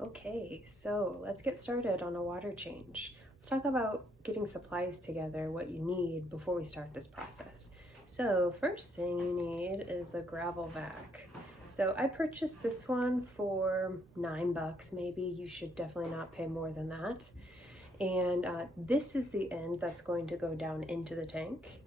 Okay, so let's get started on a water change. Let's talk about getting supplies together, what you need before we start this process. So first thing you need is a gravel vac. So I purchased this one for $9 maybe. You should definitely not pay more than that. And this is the end that's going to go down into the tank.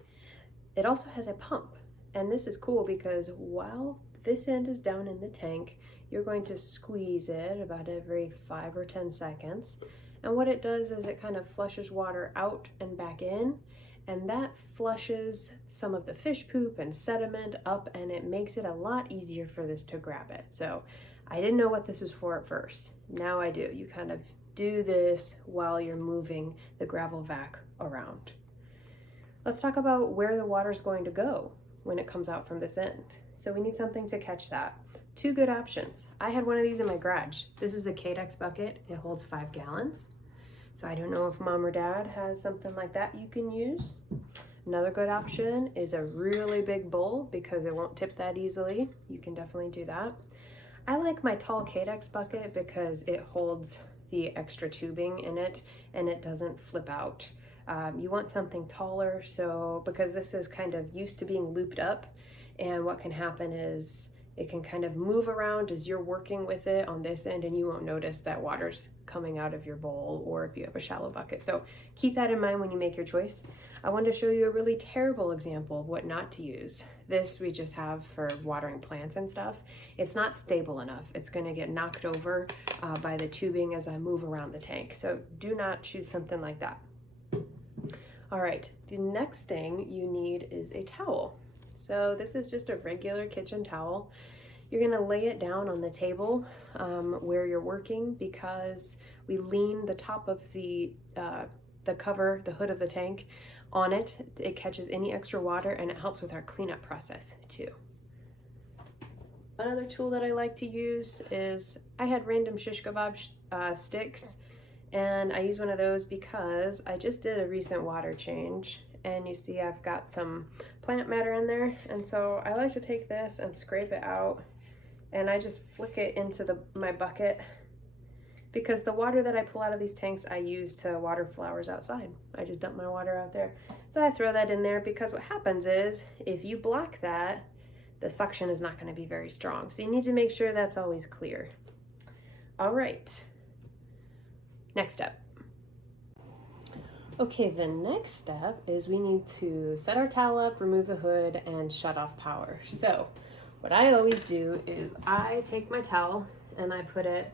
It also has a pump, and this is cool because while this end is down in the tank, you're going to squeeze it about every 5 or 10 seconds. And what it does is it kind of flushes water out and back in, and that flushes some of the fish poop and sediment up, and it makes it a lot easier for this to grab it. So I didn't know what this was for at first. Now I do. You kind of do this while you're moving the gravel vac around. Let's talk about where the water's going to go when it comes out from this end. So we need something to catch that. Two good options. I had one of these in my garage. This is a Cadex bucket. It holds 5 gallons. So I don't know if mom or dad has something like that you can use. Another good option is a really big bowl because it won't tip that easily. You can definitely do that. I like my tall Cadex bucket because it holds the extra tubing in it and it doesn't flip out. You want something taller, so because this is kind of used to being looped up, and what can happen is it can kind of move around as you're working with it on this end, and you won't notice that water's coming out of your bowl or if you have a shallow bucket. So keep that in mind when you make your choice. I wanted to show you a really terrible example of what not to use. This we just have for watering plants and stuff. It's not stable enough. It's going to get knocked over by the tubing as I move around the tank. So do not choose something like that. All right, the next thing you need is a towel. So this is just a regular kitchen towel. You're gonna lay it down on the table where you're working because we lean the top of the cover, the hood of the tank on it. It catches any extra water and it helps with our cleanup process too. Another tool that I like to use is I had random shish kebab sticks, and I use one of those because I just did a recent water change, and you see I've got some plant matter in there, and so I like to take this and scrape it out, and I just flick it into my bucket because the water that I pull out of these tanks I use to water flowers outside. I just dump my water out there. So I throw that in there because what happens is if you block that, the suction is not going to be very strong. So you need to make sure that's always clear. All right. Next step. Okay, the next step is we need to set our towel up, remove the hood, and shut off power. So what I always do is I take my towel and I put it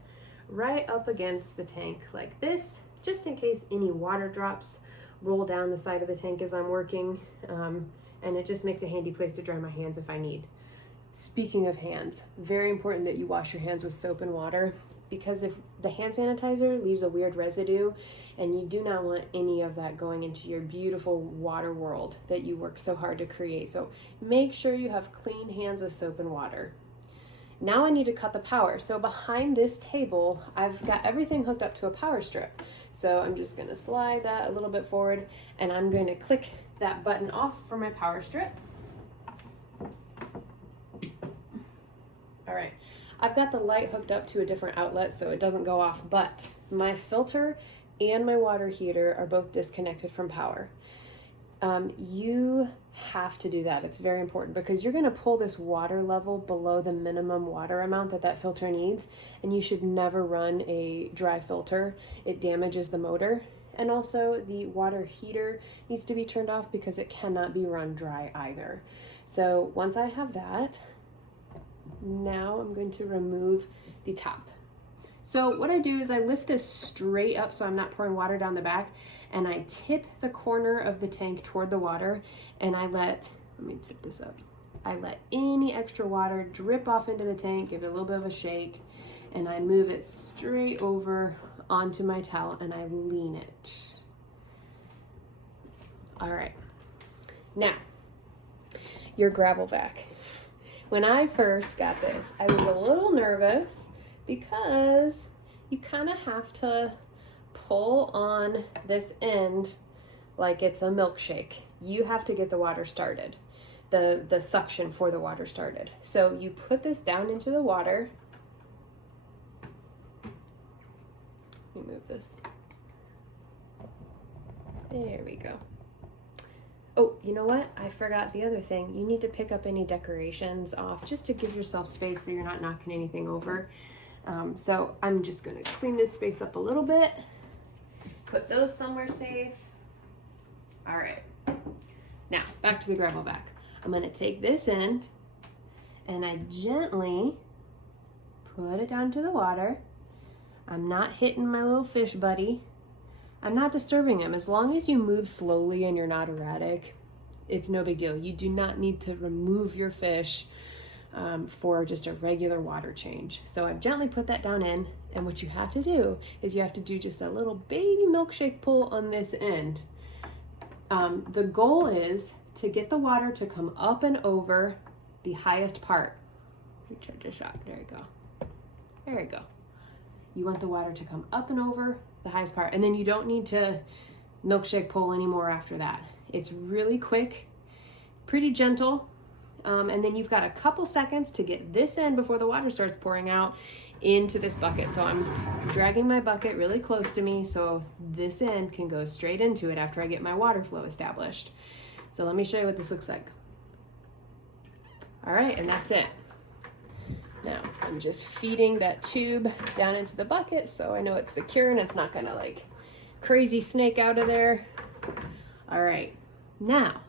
right up against the tank like this, just in case any water drops roll down the side of the tank as I'm working, and it just makes a handy place to dry my hands if I need. Speaking of hands, very important that you wash your hands with soap and water, because if the hand sanitizer leaves a weird residue, and you do not want any of that going into your beautiful water world that you work so hard to create. So make sure you have clean hands with soap and water. Now I need to cut the power. So behind this table, I've got everything hooked up to a power strip. So I'm just gonna slide that a little bit forward, and I'm going to click that button off for my power strip. All right, I've got the light hooked up to a different outlet so it doesn't go off, but my filter and my water heater are both disconnected from power. You have to do that. It's very important because you're going to pull this water level below the minimum water amount that filter needs, and you should never run a dry filter. It damages the motor. And also the water heater needs to be turned off because it cannot be run dry either. So once I have that, now I'm going to remove the top. So what I do is I lift this straight up so I'm not pouring water down the back, and I tip the corner of the tank toward the water, and let me tip this up. I let any extra water drip off into the tank, give it a little bit of a shake, and I move it straight over onto my towel and I lean it. All right, now your gravel vac. When I first got this, I was a little nervous because you kind of have to pull on this end like it's a milkshake. You have to get the water started, the suction for the water started. So you put this down into the water, move this. There we go. Oh, you know what? I forgot the other thing. You need to pick up any decorations off just to give yourself space so you're not knocking anything over. So I'm just going to clean this space up a little bit. Put those somewhere safe. All right. Now, back to the gravel vac. I'm going to take this end and I gently put it down to the water. I'm not hitting my little fish buddy. I'm not disturbing him. As long as you move slowly and you're not erratic, it's no big deal. You do not need to remove your fish for just a regular water change. So I've gently put that down in, and what you have to do is you have to do just a little baby milkshake pull on this end. The goal is to get the water to come up and over the highest part. Recharge the shot. There you go. There you go. You want the water to come up and over the highest part, and then you don't need to milkshake pull anymore after that. It's really quick, pretty gentle, and then you've got a couple seconds to get this end before the water starts pouring out into this bucket. So I'm dragging my bucket really close to me so this end can go straight into it after I get my water flow established. So let me show you what this looks like. All right, and that's it. Now, I'm just feeding that tube down into the bucket so I know it's secure and it's not gonna like crazy snake out of there. All right, now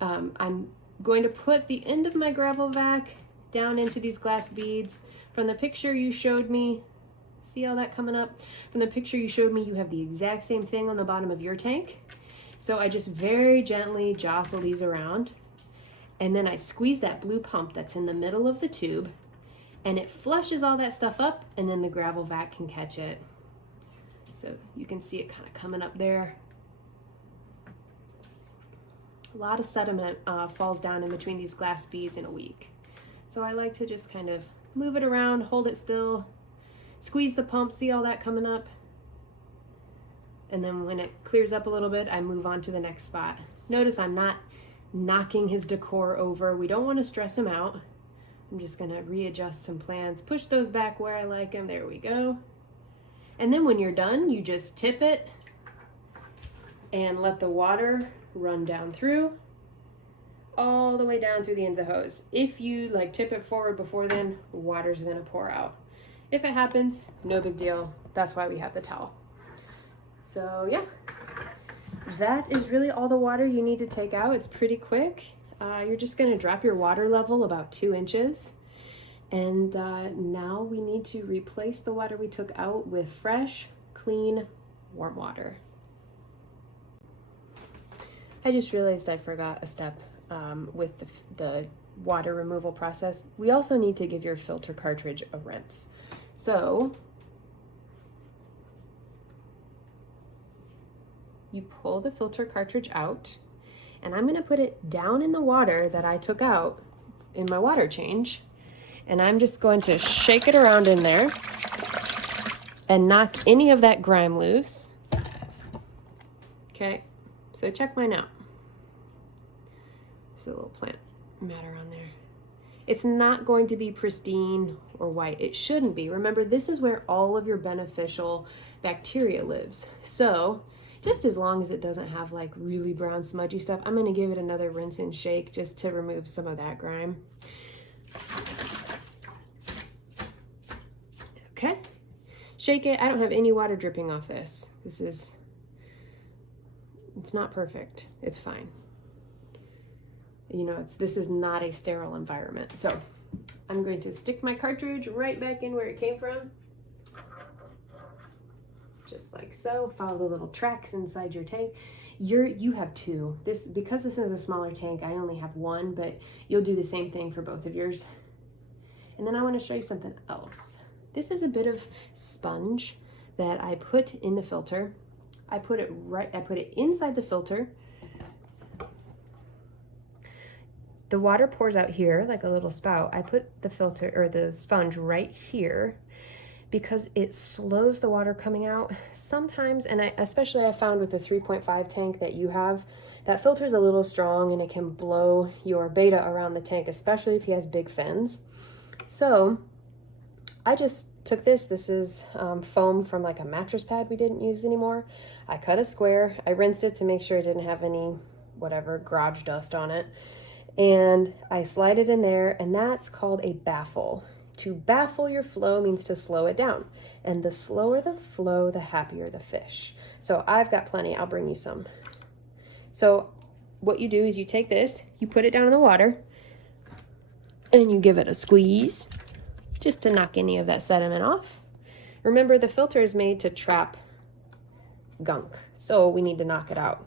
I'm going to put the end of my gravel vac down into these glass beads. From the picture you showed me, see all that coming up? From the picture you showed me, you have the exact same thing on the bottom of your tank. So I just very gently jostle these around. And then I squeeze that blue pump that's in the middle of the tube and it flushes all that stuff up, and then the gravel vac can catch it. So you can see it kind of coming up there. A lot of sediment falls down in between these glass beads in a week. So I like to just kind of move it around, hold it still, squeeze the pump, see all that coming up. And then when it clears up a little bit, I move on to the next spot. Notice I'm not knocking his decor over. We don't want to stress him out. I'm just going to readjust some plants, push those back where I like them. There we go. And then when you're done, you just tip it and let the water run down through, all the way down through the end of the hose. If you like tip it forward before then, water's going to pour out. If it happens, no big deal. That's why we have the towel. So yeah. That is really all the water you need to take out. It's pretty quick. You're just going to drop your water level about 2 inches. And now we need to replace the water we took out with fresh, clean, warm water. I just realized I forgot a step with the water removal process. We also need to give your filter cartridge a rinse. So you pull the filter cartridge out, and I'm going to put it down in the water that I took out in my water change, and I'm just going to shake it around in there and knock any of that grime loose. Okay, so check mine out. There's a little plant matter on there. It's not going to be pristine or white. It shouldn't be. Remember, this is where all of your beneficial bacteria lives. So just as long as it doesn't have like really brown smudgy stuff, I'm going to give it another rinse and shake just to remove some of that grime. Okay, shake it. I don't have any water dripping off this. It's not perfect. It's fine. You know, this is not a sterile environment. So I'm going to stick my cartridge right back in where it came from. Just like so. Follow the little tracks inside your tank. You have 2. Because this is a smaller tank, I only have 1, but you'll do the same thing for both of yours. And then I want to show you something else. This is a bit of sponge that I put in the filter. I put it inside the filter. The water pours out here like a little spout. I put the filter or the sponge right here because it slows the water coming out sometimes. And especially I found with the 3.5 tank that you have, that filter is a little strong and it can blow your beta around the tank, especially if he has big fins. So I just took this is foam from like a mattress pad we didn't use anymore. I cut a square, I rinsed it to make sure it didn't have any whatever garage dust on it, and I slide it in there, and that's called a baffle. To baffle your flow means to slow it down, and the slower the flow, the happier the fish. So I've got plenty, I'll bring you some. So what you do is you take this, you put it down in the water, and you give it a squeeze just to knock any of that sediment off. Remember, the filter is made to trap gunk, so we need to knock it out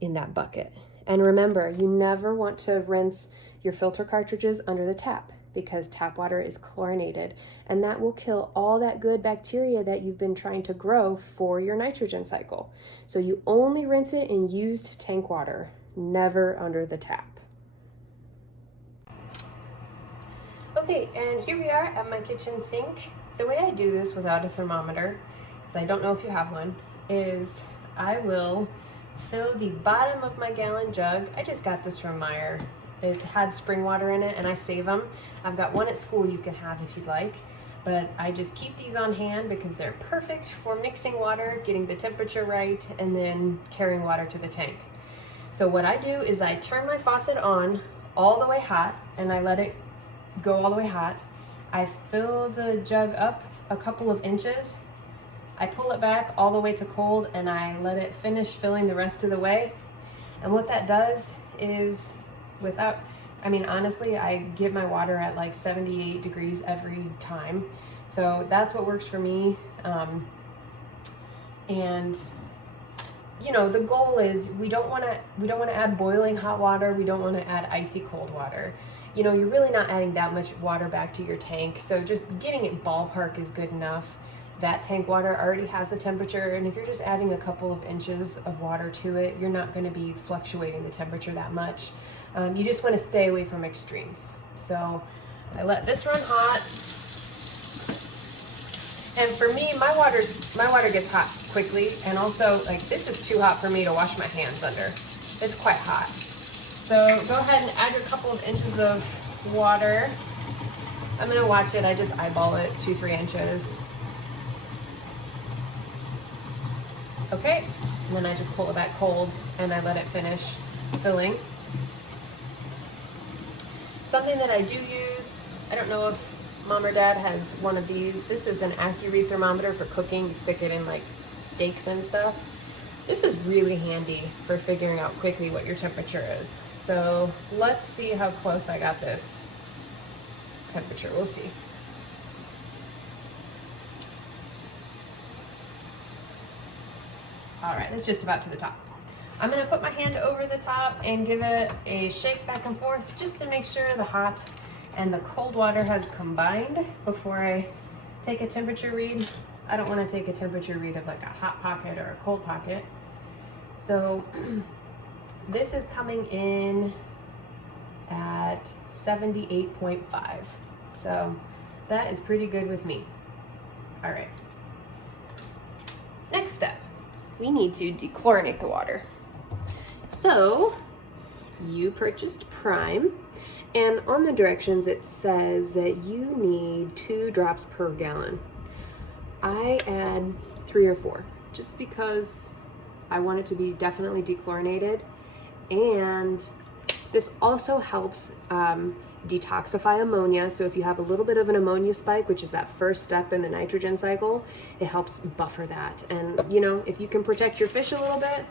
in that bucket. And remember, you never want to rinse your filter cartridges under the tap, because tap water is chlorinated, and that will kill all that good bacteria that you've been trying to grow for your nitrogen cycle. So you only rinse it in used tank water, never under the tap. Okay, and here we are at my kitchen sink. The way I do this without a thermometer, because I don't know if you have one, is I will fill the bottom of my gallon jug. I just got this from Meijer. It had spring water in it, and I save them. I've got one at school you can have if you'd like, but I just keep these on hand because they're perfect for mixing water, getting the temperature right, and then carrying water to the tank. So what I do is I turn my faucet on all the way hot, and I let it go all the way hot. I fill the jug up a couple of inches. I pull it back all the way to cold, and I let it finish filling the rest of the way. And what that does is, honestly, I get my water at like 78 degrees every time. So that's what works for me. And you know, the goal is we don't want to add boiling hot water. We don't want to add icy cold water. You know, you're really not adding that much water back to your tank. So just getting it ballpark is good enough. That tank water already has a temperature, and if you're just adding a couple of inches of water to it, you're not going to be fluctuating the temperature that much. You just want to stay away from extremes. So I let this run hot. And for me, my water gets hot quickly, and also like this is too hot for me to wash my hands under. It's quite hot. So go ahead and add your couple of inches of water. I'm gonna watch it, I just eyeball it 2-3 inches. Okay, and then I just pull it back cold and I let it finish filling. Something that I do use, I don't know if Mom or Dad has one of these. This is an AccuRead thermometer for cooking. You stick it in like steaks and stuff. This is really handy for figuring out quickly what your temperature is. So let's see how close I got this temperature. We'll see. All right, that's just about to the top. I'm gonna put my hand over the top and give it a shake back and forth just to make sure the hot and the cold water has combined before I take a temperature read. I don't want to take a temperature read of like a hot pocket or a cold pocket. So this is coming in at 78.5. So that is pretty good with me. All right. Next step, we need to dechlorinate the water. So you purchased Prime, and on the directions it says that you need 2 drops per gallon. I add 3 or 4 just because I want it to be definitely dechlorinated, and this also helps detoxify ammonia. So if you have a little bit of an ammonia spike, which is that first step in the nitrogen cycle, it helps buffer that. And you know, if you can protect your fish a little bit,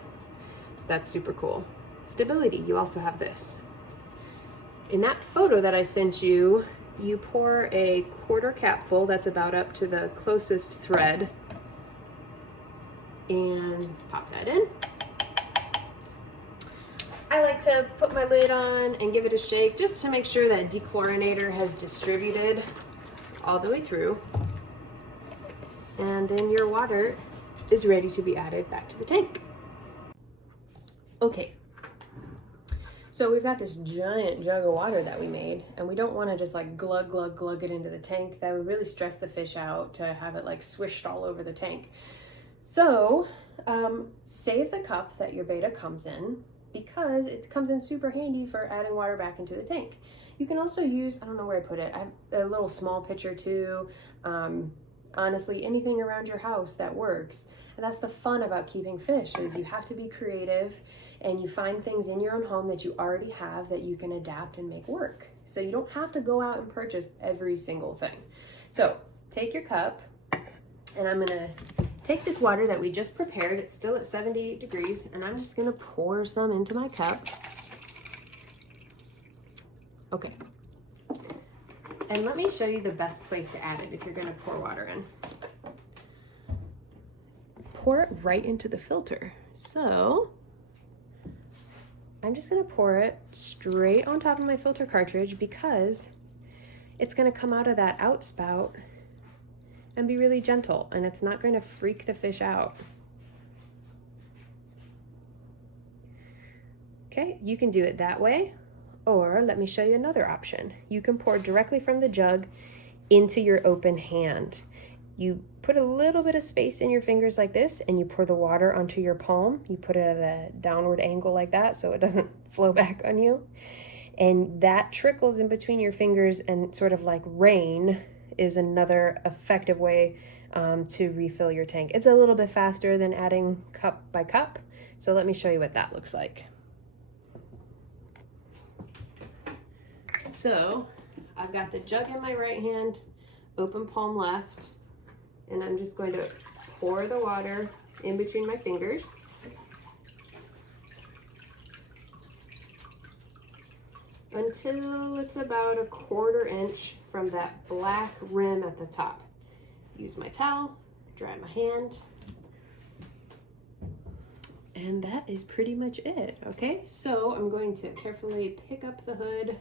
that's super cool. Stability, you also have this. In that photo that I sent you, you pour a 1/4 capful, that's about up to the closest thread, and pop that in. I like to put my lid on and give it a shake just to make sure that dechlorinator has distributed all the way through. And then your water is ready to be added back to the tank. Okay, so we've got this giant jug of water that we made, and we don't want to just like glug, glug, glug it into the tank. That would really stress the fish out to have it like swished all over the tank. So save the cup that your beta comes in, because it comes in super handy for adding water back into the tank. You can also use, I don't know where I put it, I have a little small pitcher too. Honestly, anything around your house that works. And that's the fun about keeping fish, is you have to be creative and you find things in your own home that you already have that you can adapt and make work. So you don't have to go out and purchase every single thing. So take your cup, and I'm gonna take this water that we just prepared. It's still at 78 degrees, and I'm just gonna pour some into my cup. Okay. And let me show you the best place to add it if you're gonna pour water in. Pour it right into the filter. So I'm just gonna pour it straight on top of my filter cartridge because it's gonna come out of that outspout and be really gentle, and it's not gonna freak the fish out. Okay, you can do it that way, or let me show you another option. You can pour directly from the jug into your open hand. You put a little bit of space in your fingers like this, and you pour the water onto your palm. You put it at a downward angle like that so it doesn't flow back on you. And that trickles in between your fingers, and sort of like rain is another effective way to refill your tank. It's a little bit faster than adding cup by cup. So let me show you what that looks like. So I've got the jug in my right hand, open palm left, and I'm just going to pour the water in between my fingers. Until it's about a 1/4 inch from that black rim at the top. Use my towel, dry my hand, and that is pretty much it. Okay, so I'm going to carefully pick up the hood,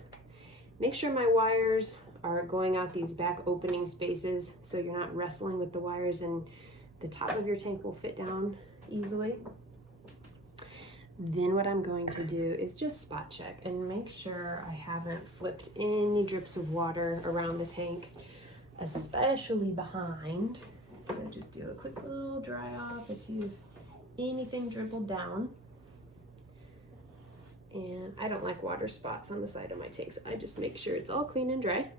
make sure my wires are going out these back opening spaces so you're not wrestling with the wires, and the top of your tank will fit down easily. Then what I'm going to do is just spot check and make sure I haven't flipped any drips of water around the tank, especially behind. So just do a quick little dry off if you've anything dribbled down. And I don't like water spots on the side of my tank, so I just make sure it's all clean and dry.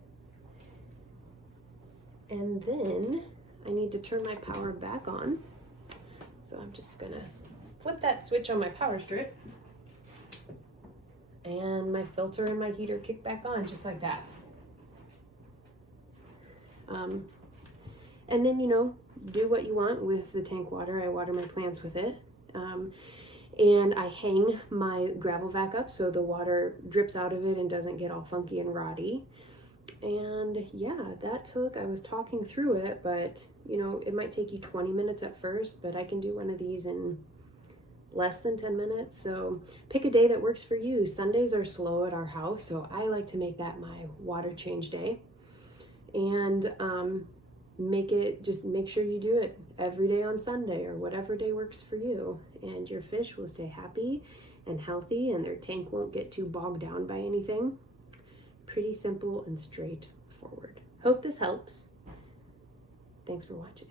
And then I need to turn my power back on. So I'm just gonna flip that switch on my power strip, and my filter and my heater kick back on just like that. And then, you know, do what you want with the tank water. I water my plants with it. And I hang my gravel vac up so the water drips out of it and doesn't get all funky and rotty. And yeah, I was talking through it, but you know, it might take you 20 minutes at first, but I can do one of these in less than 10 minutes. So pick a day that works for you. Sundays are slow at our house, so I like to make that my water change day. And make sure you do it every day on Sunday or whatever day works for you, and your fish will stay happy and healthy, and their tank won't get too bogged down by anything. Pretty simple and straightforward. Hope this helps. Thanks for watching.